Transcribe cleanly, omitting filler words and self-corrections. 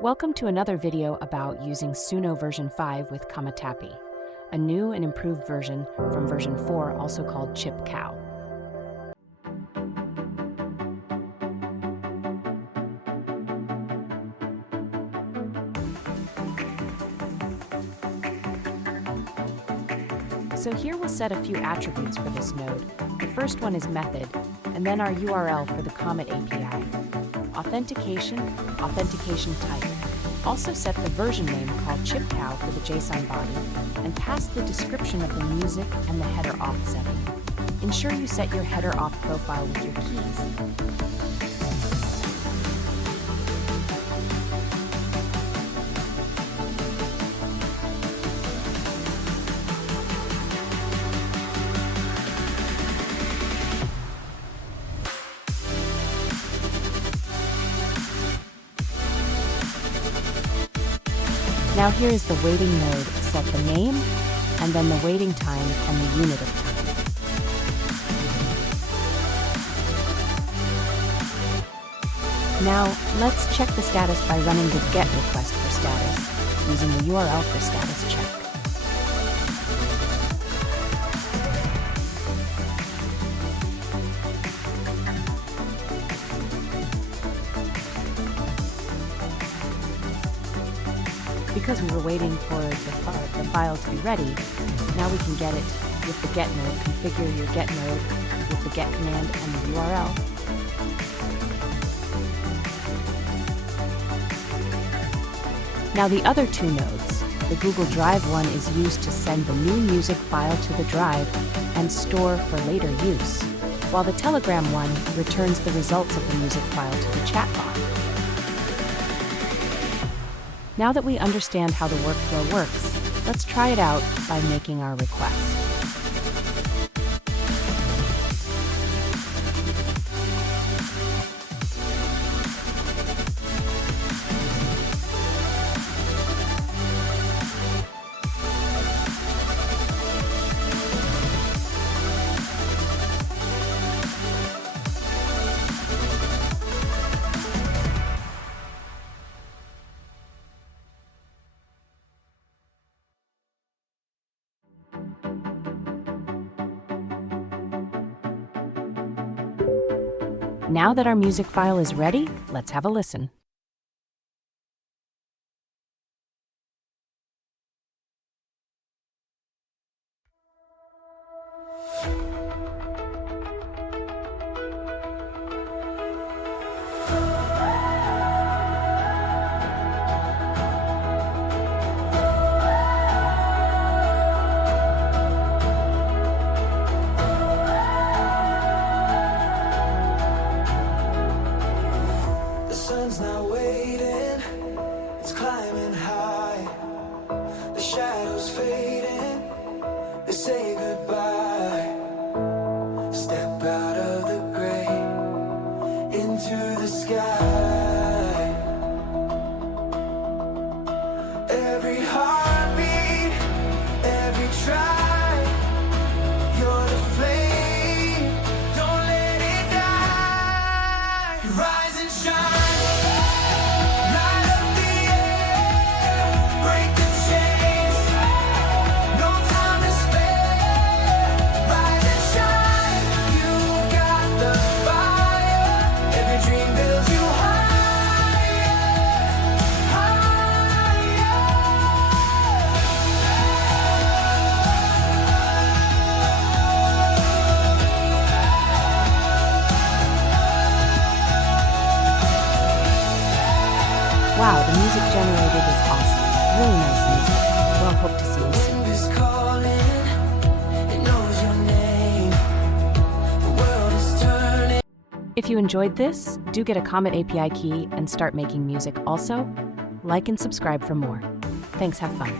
Welcome to another video about using Suno version 5 with CometAPI, a new and improved version from version 4, also called Chirp-Crow. So here we'll set a few attributes for this node. The first one is method, and then our URL for the CometAPI. Authentication type. Also set the version name called Chirp-Crow for the JSON body, and pass the description of the music and the header auth setting. Ensure you set your header auth profile with your keys. Now here is the waiting node. Set the name, and then the waiting time and the unit of time. Now, let's check the status by running the GET request for status, using the URL for status check. Because we were waiting for the file to be ready, now we can get it with the GET node. Configure your GET node with the GET command and the URL. Now the other two nodes, the Google Drive one is used to send the new music file to the drive and store for later use, while the Telegram one returns the results of the music file to the chatbot. Now that we understand how the workflow works, let's try it out by making our request. Now that our music file is ready, let's have a listen. Now waiting, it's climbing high. The shadows fading, they say goodbye. Step out of the gray into the sky. Every heartbeat, every try, you're the flame, don't let it die. Rise and shine. Wow, the music generated is awesome. Really nice music. Well, hope to see you soon. If you enjoyed this, do get a CometAPI key and start making music. Also, like and subscribe for more. Thanks, have fun.